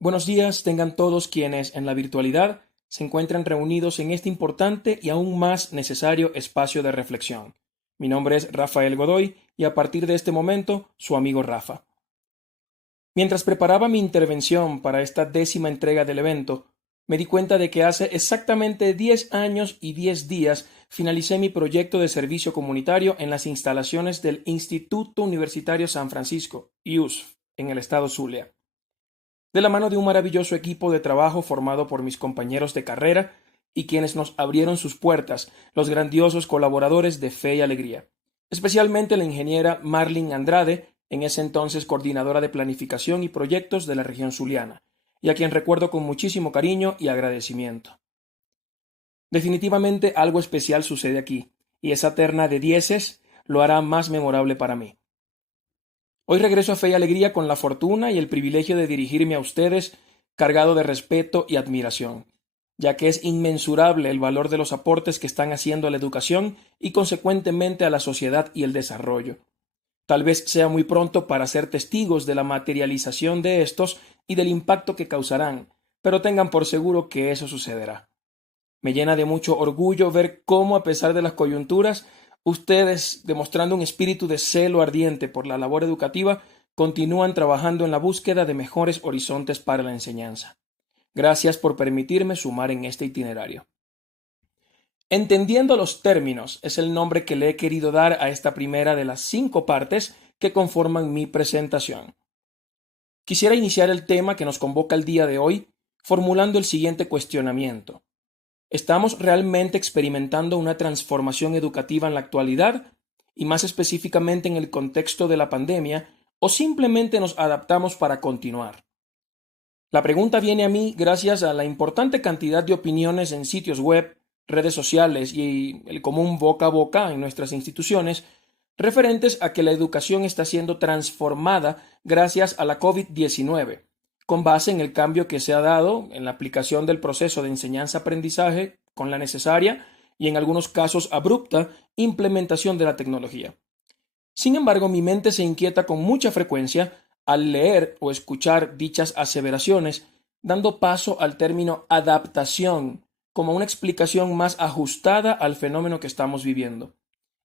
Buenos días tengan todos quienes en la virtualidad se encuentran reunidos en este importante y aún más necesario espacio de reflexión. Mi nombre es Rafael Godoy y a partir de este momento su amigo Rafa. Mientras preparaba mi intervención para esta décima entrega del evento, me di cuenta de que hace exactamente 10 años y 10 días finalicé mi proyecto de servicio comunitario en las instalaciones del Instituto Universitario San Francisco, IUSF, en el estado Zulia, de la mano de un maravilloso equipo de trabajo formado por mis compañeros de carrera y quienes nos abrieron sus puertas, los grandiosos colaboradores de Fe y Alegría, especialmente la ingeniera Marlene Andrade, en ese entonces coordinadora de planificación y proyectos de la región zuliana, y a quien recuerdo con muchísimo cariño y agradecimiento. Definitivamente algo especial sucede aquí, y esa terna de dieces lo hará más memorable para mí. Hoy regreso a Fe y Alegría con la fortuna y el privilegio de dirigirme a ustedes cargado de respeto y admiración, ya que es inmensurable el valor de los aportes que están haciendo a la educación y consecuentemente a la sociedad y el desarrollo. Tal vez sea muy pronto para ser testigos de la materialización de estos y del impacto que causarán, pero tengan por seguro que eso sucederá. Me llena de mucho orgullo ver cómo, a pesar de las coyunturas, ustedes, demostrando un espíritu de celo ardiente por la labor educativa, continúan trabajando en la búsqueda de mejores horizontes para la enseñanza. Gracias por permitirme sumar en este itinerario. Entendiendo los términos es el nombre que le he querido dar a esta primera de las 5 partes que conforman mi presentación. Quisiera iniciar el tema que nos convoca el día de hoy formulando el siguiente cuestionamiento. ¿Estamos realmente experimentando una transformación educativa en la actualidad, y más específicamente en el contexto de la pandemia, o simplemente nos adaptamos para continuar? La pregunta viene a mí gracias a la importante cantidad de opiniones en sitios web, redes sociales y el común boca a boca en nuestras instituciones referentes a que la educación está siendo transformada gracias a la COVID-19, con base en el cambio que se ha dado en la aplicación del proceso de enseñanza-aprendizaje con la necesaria y en algunos casos abrupta implementación de la tecnología. Sin embargo, mi mente se inquieta con mucha frecuencia al leer o escuchar dichas aseveraciones, dando paso al término adaptación como una explicación más ajustada al fenómeno que estamos viviendo.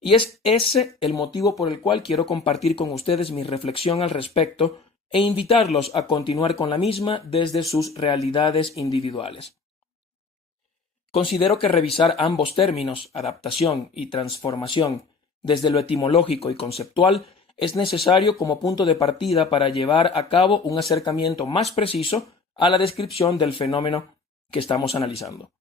Y es ese el motivo por el cual quiero compartir con ustedes mi reflexión al respecto e invitarlos a continuar con la misma desde sus realidades individuales. Considero que revisar ambos términos, adaptación y transformación, desde lo etimológico y conceptual, es necesario como punto de partida para llevar a cabo un acercamiento más preciso a la descripción del fenómeno que estamos analizando.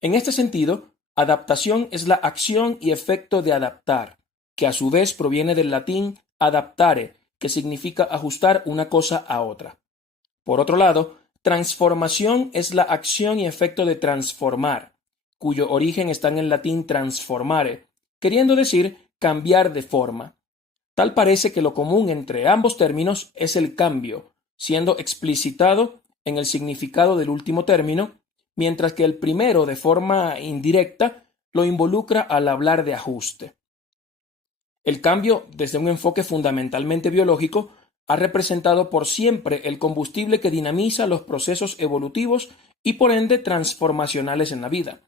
En este sentido, adaptación es la acción y efecto de adaptar, que a su vez proviene del latín adaptare, que significa ajustar una cosa a otra. Por otro lado, transformación es la acción y efecto de transformar, cuyo origen está en el latín transformare, queriendo decir cambiar de forma. Tal parece que lo común entre ambos términos es el cambio, siendo explicitado en el significado del último término, mientras que el primero, de forma indirecta, lo involucra al hablar de ajuste. El cambio, desde un enfoque fundamentalmente biológico, ha representado por siempre el combustible que dinamiza los procesos evolutivos y por ende transformacionales en la vida.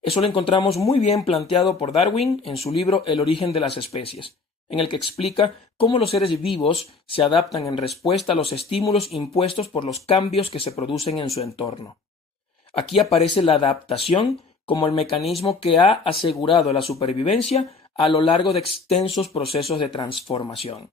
Eso lo encontramos muy bien planteado por Darwin en su libro El origen de las especies, en el que explica cómo los seres vivos se adaptan en respuesta a los estímulos impuestos por los cambios que se producen en su entorno. Aquí aparece la adaptación como el mecanismo que ha asegurado la supervivencia a lo largo de extensos procesos de transformación.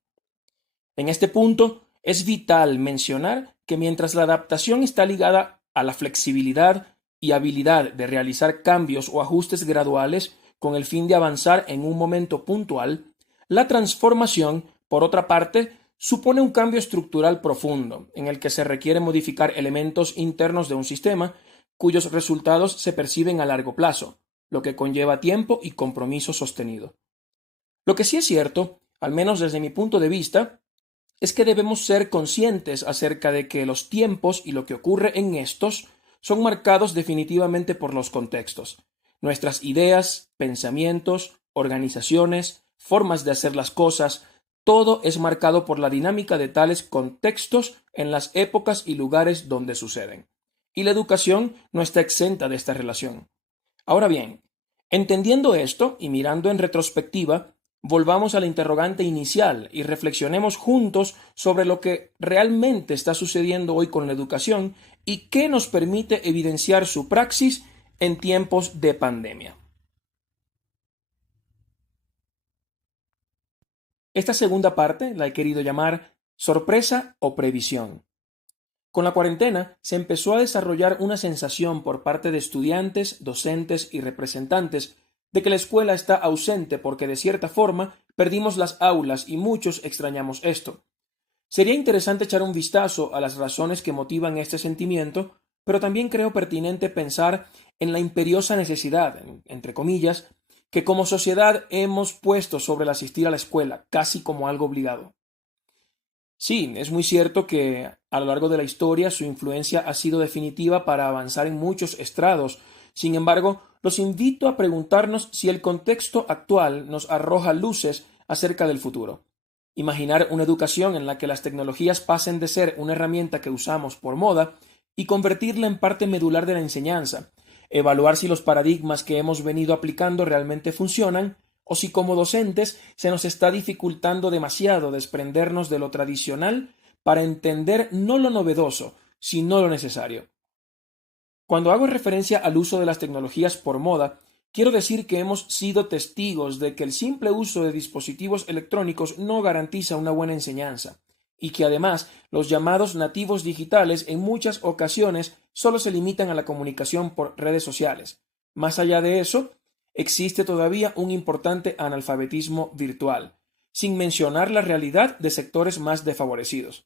En este punto, es vital mencionar que mientras la adaptación está ligada a la flexibilidad y habilidad de realizar cambios o ajustes graduales con el fin de avanzar en un momento puntual, la transformación, por otra parte, supone un cambio estructural profundo, en el que se requiere modificar elementos internos de un sistema cuyos resultados se perciben a largo plazo, lo que conlleva tiempo y compromiso sostenido. Lo que sí es cierto, al menos desde mi punto de vista, es que debemos ser conscientes acerca de que los tiempos y lo que ocurre en estos son marcados definitivamente por los contextos. Nuestras ideas, pensamientos, organizaciones, formas de hacer las cosas, todo es marcado por la dinámica de tales contextos en las épocas y lugares donde suceden. Y la educación no está exenta de esta relación. Ahora bien, entendiendo esto y mirando en retrospectiva, volvamos a la interrogante inicial y reflexionemos juntos sobre lo que realmente está sucediendo hoy con la educación y qué nos permite evidenciar su praxis en tiempos de pandemia. Esta segunda parte la he querido llamar sorpresa o previsión. Con la cuarentena se empezó a desarrollar una sensación por parte de estudiantes, docentes y representantes de que la escuela está ausente porque de cierta forma perdimos las aulas y muchos extrañamos esto. Sería interesante echar un vistazo a las razones que motivan este sentimiento, pero también creo pertinente pensar en la imperiosa necesidad, entre comillas, que como sociedad hemos puesto sobre el asistir a la escuela, casi como algo obligado. Sí, es muy cierto que a lo largo de la historia su influencia ha sido definitiva para avanzar en muchos estrados. Sin embargo, los invito a preguntarnos si el contexto actual nos arroja luces acerca del futuro. Imaginar una educación en la que las tecnologías pasen de ser una herramienta que usamos por moda y convertirla en parte medular de la enseñanza. Evaluar si los paradigmas que hemos venido aplicando realmente funcionan o si como docentes se nos está dificultando demasiado desprendernos de lo tradicional para entender no lo novedoso, sino lo necesario. Cuando hago referencia al uso de las tecnologías por moda, quiero decir que hemos sido testigos de que el simple uso de dispositivos electrónicos no garantiza una buena enseñanza, y que además los llamados nativos digitales en muchas ocasiones solo se limitan a la comunicación por redes sociales. Más allá de eso, existe todavía un importante analfabetismo virtual, sin mencionar la realidad de sectores más desfavorecidos.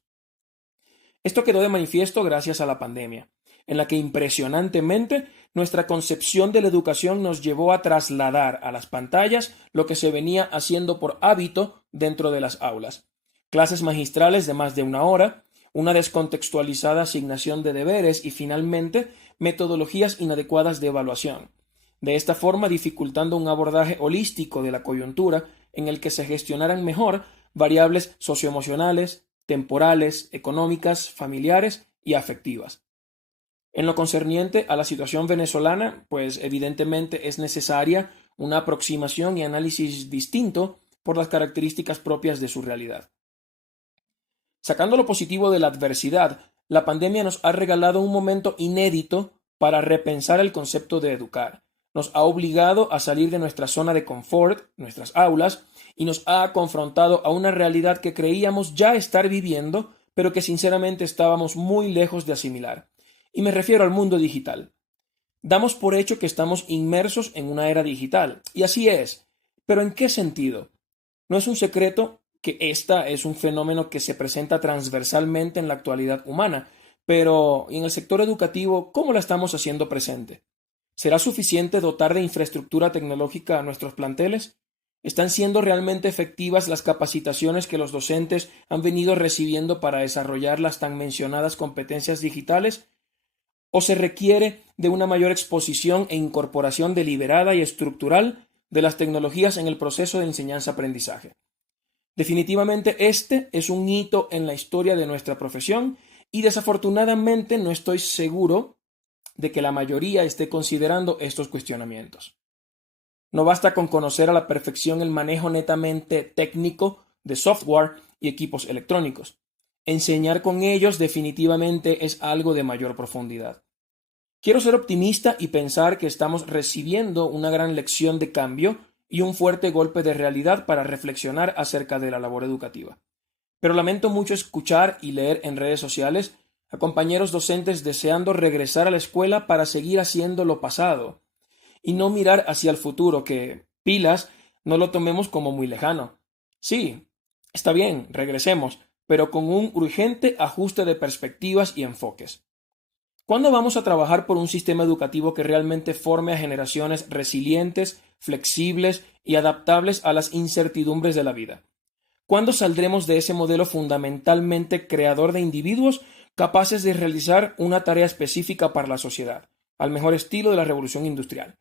Esto quedó de manifiesto gracias a la pandemia, en la que impresionantemente nuestra concepción de la educación nos llevó a trasladar a las pantallas lo que se venía haciendo por hábito dentro de las aulas. Clases magistrales de más de una hora, una descontextualizada asignación de deberes y finalmente metodologías inadecuadas de evaluación. De esta forma dificultando un abordaje holístico de la coyuntura en el que se gestionaran mejor variables socioemocionales, temporales, económicas, familiares y afectivas. En lo concerniente a la situación venezolana, pues evidentemente es necesaria una aproximación y análisis distinto por las características propias de su realidad. Sacando lo positivo de la adversidad, la pandemia nos ha regalado un momento inédito para repensar el concepto de educar. Nos ha obligado a salir de nuestra zona de confort, nuestras aulas, y nos ha confrontado a una realidad que creíamos ya estar viviendo, pero que sinceramente estábamos muy lejos de asimilar. Y me refiero al mundo digital. Damos por hecho que estamos inmersos en una era digital, y así es. ¿Pero en qué sentido? No es un secreto que esta es un fenómeno que se presenta transversalmente en la actualidad humana, pero en el sector educativo, ¿cómo la estamos haciendo presente? ¿Será suficiente dotar de infraestructura tecnológica a nuestros planteles? ¿Están siendo realmente efectivas las capacitaciones que los docentes han venido recibiendo para desarrollar las tan mencionadas competencias digitales? ¿O se requiere de una mayor exposición e incorporación deliberada y estructural de las tecnologías en el proceso de enseñanza-aprendizaje? Definitivamente este es un hito en la historia de nuestra profesión y desafortunadamente no estoy seguro de que la mayoría esté considerando estos cuestionamientos. No basta con conocer a la perfección el manejo netamente técnico de software y equipos electrónicos. Enseñar con ellos definitivamente es algo de mayor profundidad. Quiero ser optimista y pensar que estamos recibiendo una gran lección de cambio y un fuerte golpe de realidad para reflexionar acerca de la labor educativa. Pero lamento mucho escuchar y leer en redes sociales a compañeros docentes deseando regresar a la escuela para seguir haciendo lo pasado y no mirar hacia el futuro, que, pilas, no lo tomemos como muy lejano. Sí, está bien, regresemos, pero con un urgente ajuste de perspectivas y enfoques. ¿Cuándo vamos a trabajar por un sistema educativo que realmente forme a generaciones resilientes, flexibles y adaptables a las incertidumbres de la vida? ¿Cuándo saldremos de ese modelo fundamentalmente creador de individuos capaces de realizar una tarea específica para la sociedad, al mejor estilo de la revolución industrial?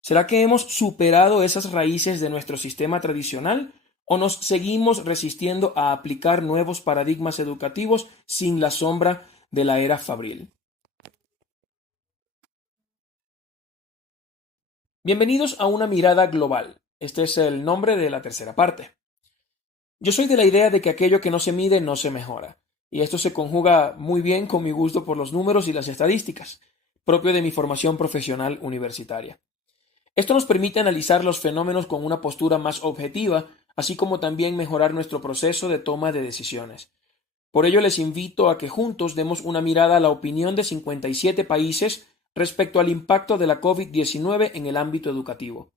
¿Será que hemos superado esas raíces de nuestro sistema tradicional ¿O nos seguimos resistiendo a aplicar nuevos paradigmas educativos sin la sombra de la era fabril? Bienvenidos a una mirada global. Este es el nombre de la tercera parte. Yo soy de la idea de que aquello que no se mide no se mejora, y esto se conjuga muy bien con mi gusto por los números y las estadísticas, propio de mi formación profesional universitaria. Esto nos permite analizar los fenómenos con una postura más objetiva, así como también mejorar nuestro proceso de toma de decisiones. Por ello les invito a que juntos demos una mirada a la opinión de 57 países respecto al impacto de la COVID-19 en el ámbito educativo.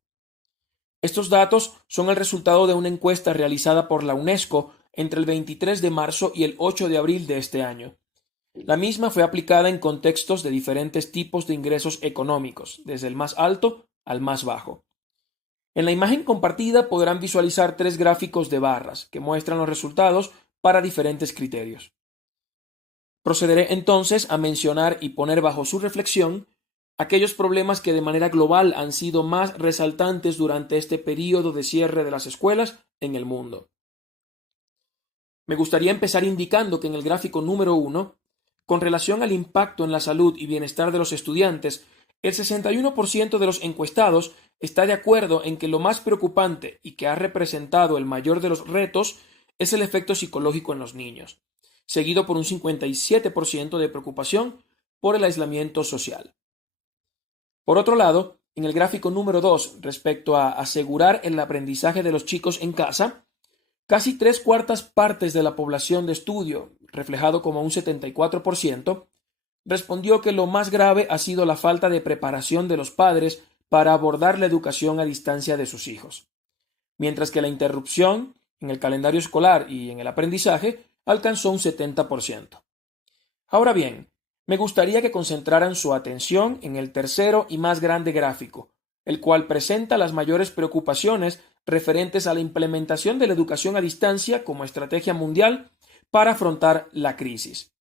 Estos datos son el resultado de una encuesta realizada por la UNESCO entre el 23 de marzo y el 8 de abril de este año. La misma fue aplicada en contextos de diferentes tipos de ingresos económicos, desde el más alto al más bajo. En la imagen compartida podrán visualizar tres gráficos de barras que muestran los resultados para diferentes criterios. Procederé entonces a mencionar y poner bajo su reflexión aquellos problemas que de manera global han sido más resaltantes durante este período de cierre de las escuelas en el mundo. Me gustaría empezar indicando que en el gráfico número 1, con relación al impacto en la salud y bienestar de los estudiantes, el 61% de los encuestados está de acuerdo en que lo más preocupante y que ha representado el mayor de los retos es el efecto psicológico en los niños, seguido por un 57% de preocupación por el aislamiento social. Por otro lado, en el gráfico número 2, respecto a asegurar el aprendizaje de los chicos en casa, casi tres cuartas partes de la población de estudio, reflejado como un 74%, respondió que lo más grave ha sido la falta de preparación de los padres para abordar la educación a distancia de sus hijos, mientras que la interrupción en el calendario escolar y en el aprendizaje alcanzó un 70%. Ahora bien, me gustaría que concentraran su atención en el tercero y más grande gráfico, el cual presenta las mayores preocupaciones referentes a la implementación de la educación a distancia como estrategia mundial para afrontar la crisis.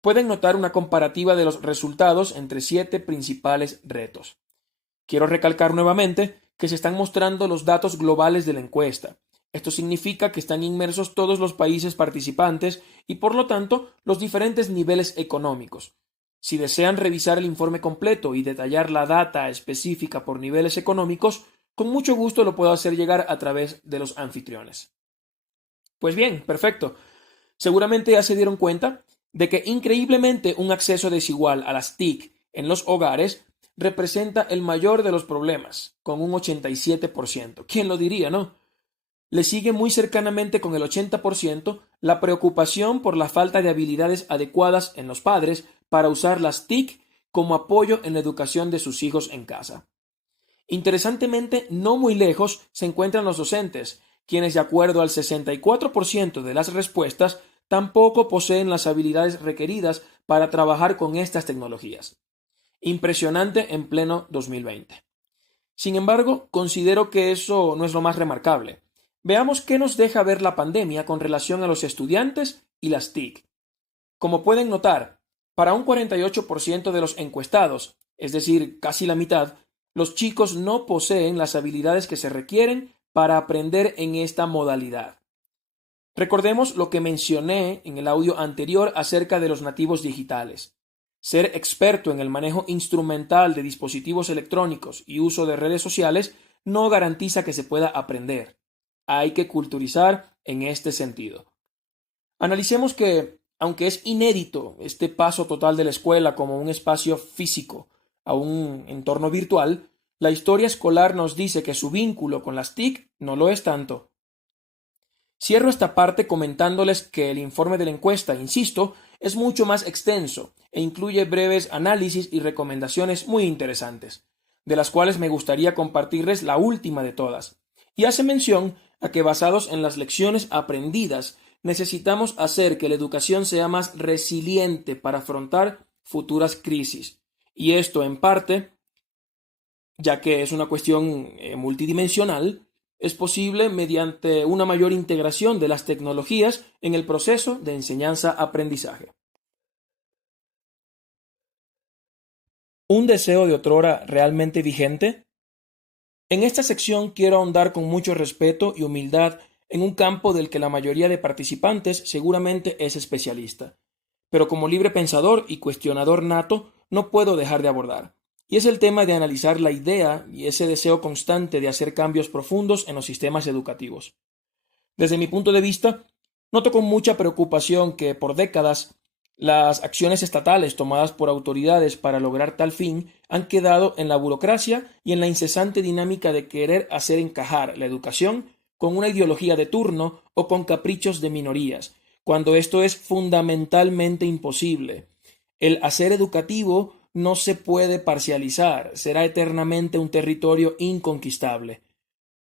Pueden notar una comparativa de los resultados entre 7 principales retos. Quiero recalcar nuevamente que se están mostrando los datos globales de la encuesta. Esto significa que están inmersos todos los países participantes y por lo tanto los diferentes niveles económicos. Si desean revisar el informe completo y detallar la data específica por niveles económicos, con mucho gusto lo puedo hacer llegar a través de los anfitriones. Pues bien, perfecto. Seguramente ya se dieron cuenta de que increíblemente un acceso desigual a las TIC en los hogares representa el mayor de los problemas, con un 87%. ¿Quién lo diría, no? Le sigue muy cercanamente con el 80% la preocupación por la falta de habilidades adecuadas en los padres para usar las TIC como apoyo en la educación de sus hijos en casa. Interesantemente, no muy lejos se encuentran los docentes, quienes de acuerdo al 64% de las respuestas tampoco poseen las habilidades requeridas para trabajar con estas tecnologías. Impresionante en pleno 2020. Sin embargo, considero que eso no es lo más remarcable. Veamos qué nos deja ver la pandemia con relación a los estudiantes y las TIC. Como pueden notar, para un 48% de los encuestados, es decir, casi la mitad, los chicos no poseen las habilidades que se requieren para aprender en esta modalidad. Recordemos lo que mencioné en el audio anterior acerca de los nativos digitales. Ser experto en el manejo instrumental de dispositivos electrónicos y uso de redes sociales no garantiza que se pueda aprender. Hay que culturizar en este sentido. Analicemos que, aunque es inédito este paso total de la escuela como un espacio físico a un entorno virtual, la historia escolar nos dice que su vínculo con las TIC no lo es tanto. Cierro esta parte comentándoles que el informe de la encuesta, insisto, es mucho más extenso e incluye breves análisis y recomendaciones muy interesantes, de las cuales me gustaría compartirles la última de todas, y hace mención a que basados en las lecciones aprendidas, necesitamos hacer que la educación sea más resiliente para afrontar futuras crisis, y esto en parte, ya que es una cuestión multidimensional, es posible mediante una mayor integración de las tecnologías en el proceso de enseñanza-aprendizaje. ¿Un deseo de otrora realmente vigente? En esta sección quiero ahondar con mucho respeto y humildad en un campo del que la mayoría de participantes seguramente es especialista. Pero como libre pensador y cuestionador nato, no puedo dejar de abordar. Y es el tema de analizar la idea y ese deseo constante de hacer cambios profundos en los sistemas educativos. Desde mi punto de vista, noto con mucha preocupación que por décadas las acciones estatales tomadas por autoridades para lograr tal fin han quedado en la burocracia y en la incesante dinámica de querer hacer encajar la educación con una ideología de turno o con caprichos de minorías, cuando esto es fundamentalmente imposible. El hacer educativo no se puede parcializar, será eternamente un territorio inconquistable.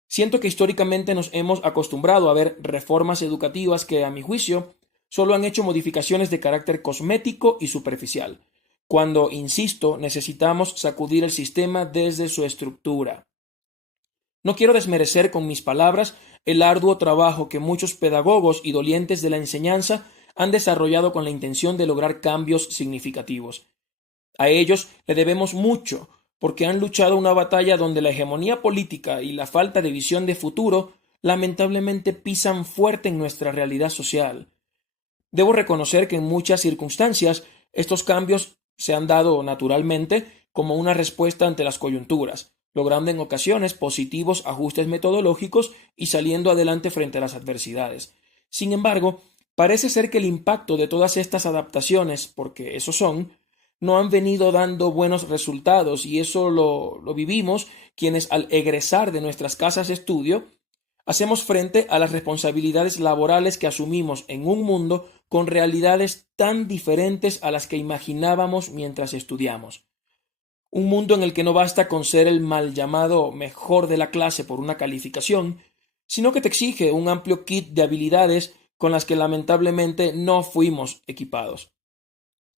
Siento que históricamente nos hemos acostumbrado a ver reformas educativas que, a mi juicio, solo han hecho modificaciones de carácter cosmético y superficial, cuando, insisto, necesitamos sacudir el sistema desde su estructura. No quiero desmerecer con mis palabras el arduo trabajo que muchos pedagogos y dolientes de la enseñanza han desarrollado con la intención de lograr cambios significativos. A ellos le debemos mucho, porque han luchado una batalla donde la hegemonía política y la falta de visión de futuro lamentablemente pisan fuerte en nuestra realidad social. Debo reconocer que en muchas circunstancias estos cambios se han dado naturalmente como una respuesta ante las coyunturas, logrando en ocasiones positivos ajustes metodológicos y saliendo adelante frente a las adversidades. Sin embargo, parece ser que el impacto de todas estas adaptaciones, porque eso son, no han venido dando buenos resultados y eso lo vivimos quienes al egresar de nuestras casas de estudio hacemos frente a las responsabilidades laborales que asumimos en un mundo con realidades tan diferentes a las que imaginábamos mientras estudiamos. Un mundo en el que no basta con ser el mal llamado mejor de la clase por una calificación, sino que te exige un amplio kit de habilidades con las que lamentablemente no fuimos equipados.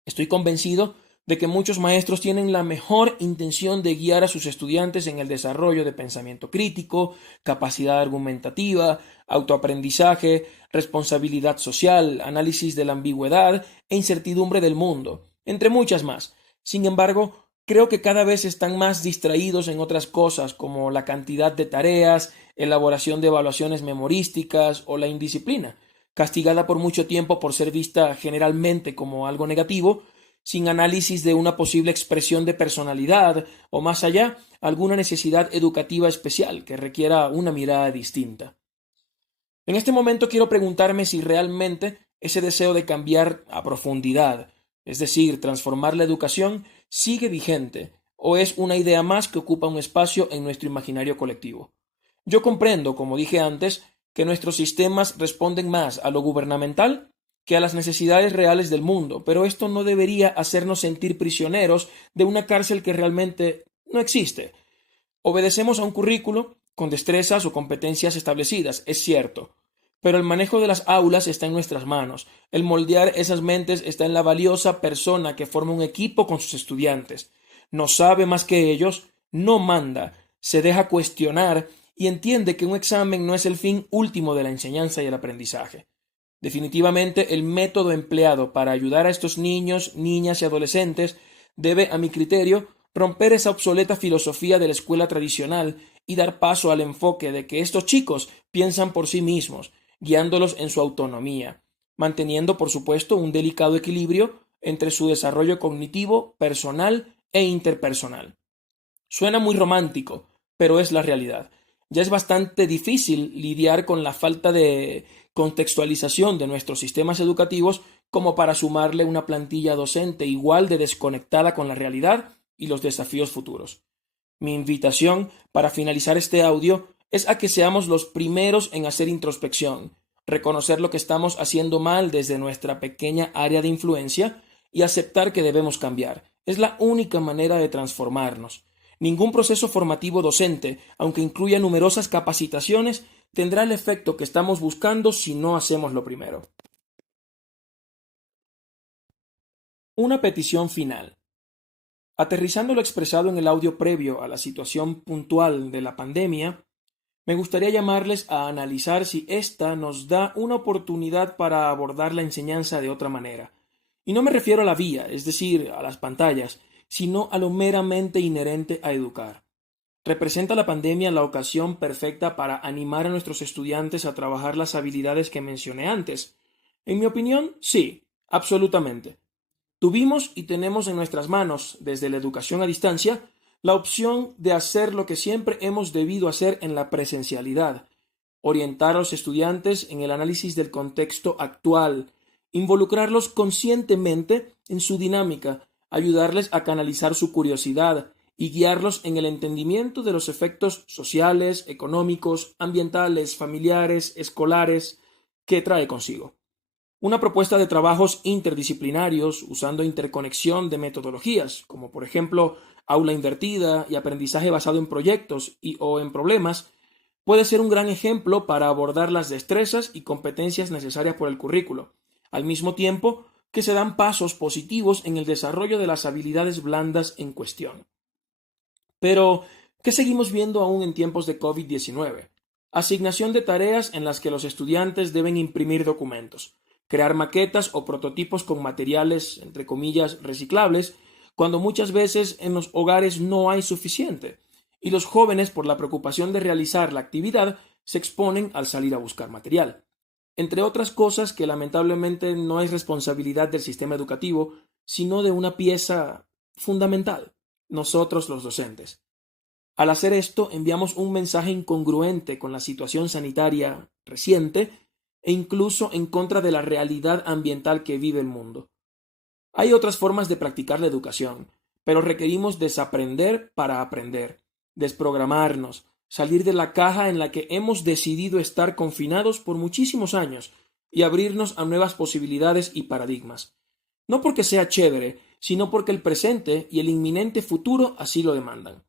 Estoy convencido de que muchos maestros tienen la mejor intención de guiar a sus estudiantes en el desarrollo de pensamiento crítico, capacidad argumentativa, autoaprendizaje, responsabilidad social, análisis de la ambigüedad e incertidumbre del mundo, entre muchas más. Sin embargo, creo que cada vez están más distraídos en otras cosas como la cantidad de tareas, elaboración de evaluaciones memorísticas o la indisciplina, castigada por mucho tiempo por ser vista generalmente como algo negativo, sin análisis de una posible expresión de personalidad o más allá, alguna necesidad educativa especial que requiera una mirada distinta. En este momento quiero preguntarme si realmente ese deseo de cambiar a profundidad, es decir, transformar la educación, sigue vigente o es una idea más que ocupa un espacio en nuestro imaginario colectivo. Yo comprendo, como dije antes, que nuestros sistemas responden más a lo gubernamental que a las necesidades reales del mundo, pero esto no debería hacernos sentir prisioneros de una cárcel que realmente no existe. Obedecemos a un currículo con destrezas o competencias establecidas, es cierto, pero el manejo de las aulas está en nuestras manos. El moldear esas mentes está en la valiosa persona que forma un equipo con sus estudiantes. No sabe más que ellos, no manda, se deja cuestionar y entiende que un examen no es el fin último de la enseñanza y el aprendizaje. Definitivamente, el método empleado para ayudar a estos niños, niñas y adolescentes debe, a mi criterio, romper esa obsoleta filosofía de la escuela tradicional y dar paso al enfoque de que estos chicos piensan por sí mismos, guiándolos en su autonomía, manteniendo, por supuesto, un delicado equilibrio entre su desarrollo cognitivo, personal e interpersonal. Suena muy romántico, pero es la realidad. Ya es bastante difícil lidiar con la falta de contextualización de nuestros sistemas educativos como para sumarle una plantilla docente igual de desconectada con la realidad y los desafíos futuros. Mi invitación para finalizar este audio es a que seamos los primeros en hacer introspección, reconocer lo que estamos haciendo mal desde nuestra pequeña área de influencia y aceptar que debemos cambiar. Es la única manera de transformarnos. Ningún proceso formativo docente, aunque incluya numerosas capacitaciones, tendrá el efecto que estamos buscando si no hacemos lo primero. Una petición final. Aterrizando lo expresado en el audio previo a la situación puntual de la pandemia, me gustaría llamarles a analizar si ésta nos da una oportunidad para abordar la enseñanza de otra manera. Y no me refiero a la vía, es decir, a las pantallas, sino a lo meramente inherente a educar. ¿Representa la pandemia la ocasión perfecta para animar a nuestros estudiantes a trabajar las habilidades que mencioné antes? En mi opinión, sí, absolutamente. Tuvimos y tenemos en nuestras manos, desde la educación a distancia, la opción de hacer lo que siempre hemos debido hacer en la presencialidad: orientar a los estudiantes en el análisis del contexto actual, involucrarlos conscientemente en su dinámica, ayudarles a canalizar su curiosidad y guiarlos en el entendimiento de los efectos sociales, económicos, ambientales, familiares, escolares que trae consigo. Una propuesta de trabajos interdisciplinarios usando interconexión de metodologías, como por ejemplo aula invertida y aprendizaje basado en proyectos o en problemas, puede ser un gran ejemplo para abordar las destrezas y competencias necesarias por el currículo, al mismo tiempo que se dan pasos positivos en el desarrollo de las habilidades blandas en cuestión. Pero, ¿qué seguimos viendo aún en tiempos de COVID-19? Asignación de tareas en las que los estudiantes deben imprimir documentos, crear maquetas o prototipos con materiales, entre comillas, reciclables, cuando muchas veces en los hogares no hay suficiente, y los jóvenes, por la preocupación de realizar la actividad, se exponen al salir a buscar material. Entre otras cosas que lamentablemente no es responsabilidad del sistema educativo, sino de una pieza fundamental: nosotros los docentes. Al hacer esto, enviamos un mensaje incongruente con la situación sanitaria reciente e incluso en contra de la realidad ambiental que vive el mundo. Hay otras formas de practicar la educación, pero requerimos desaprender para aprender, desprogramarnos, salir de la caja en la que hemos decidido estar confinados por muchísimos años y abrirnos a nuevas posibilidades y paradigmas. No porque sea chévere, sino porque el presente y el inminente futuro así lo demandan.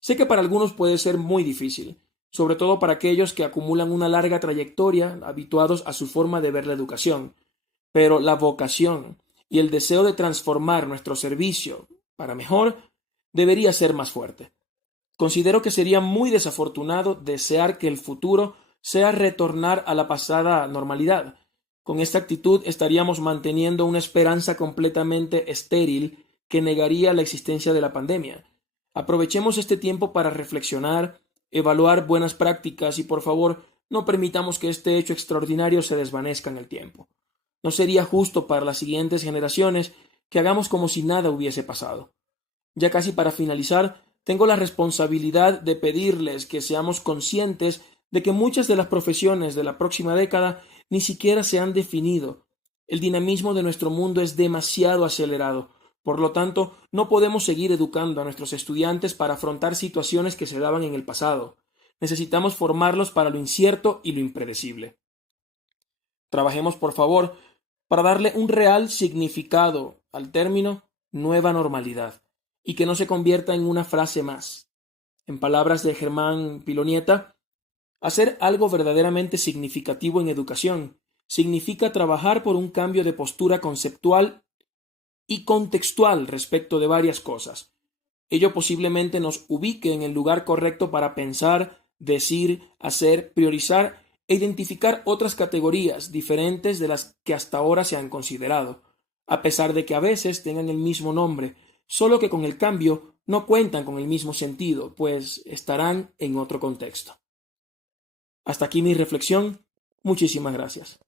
Sé que para algunos puede ser muy difícil, sobre todo para aquellos que acumulan una larga trayectoria habituados a su forma de ver la educación, pero la vocación y el deseo de transformar nuestro servicio para mejor debería ser más fuerte. Considero que sería muy desafortunado desear que el futuro sea retornar a la pasada normalidad. Con esta actitud estaríamos manteniendo una esperanza completamente estéril que negaría la existencia de la pandemia. Aprovechemos este tiempo para reflexionar, evaluar buenas prácticas y, por favor, no permitamos que este hecho extraordinario se desvanezca en el tiempo. No sería justo para las siguientes generaciones que hagamos como si nada hubiese pasado. Ya casi para finalizar, tengo la responsabilidad de pedirles que seamos conscientes de que muchas de las profesiones de la próxima década ni siquiera se han definido. El dinamismo de nuestro mundo es demasiado acelerado. Por lo tanto, no podemos seguir educando a nuestros estudiantes para afrontar situaciones que se daban en el pasado. Necesitamos formarlos para lo incierto y lo impredecible. Trabajemos, por favor, para darle un real significado al término nueva normalidad y que no se convierta en una frase más. En palabras de Germán Pilonieta, hacer algo verdaderamente significativo en educación significa trabajar por un cambio de postura conceptual y contextual respecto de varias cosas. Ello posiblemente nos ubique en el lugar correcto para pensar, decir, hacer, priorizar e identificar otras categorías diferentes de las que hasta ahora se han considerado, a pesar de que a veces tengan el mismo nombre, solo que con el cambio no cuentan con el mismo sentido, pues estarán en otro contexto. Hasta aquí mi reflexión. Muchísimas gracias.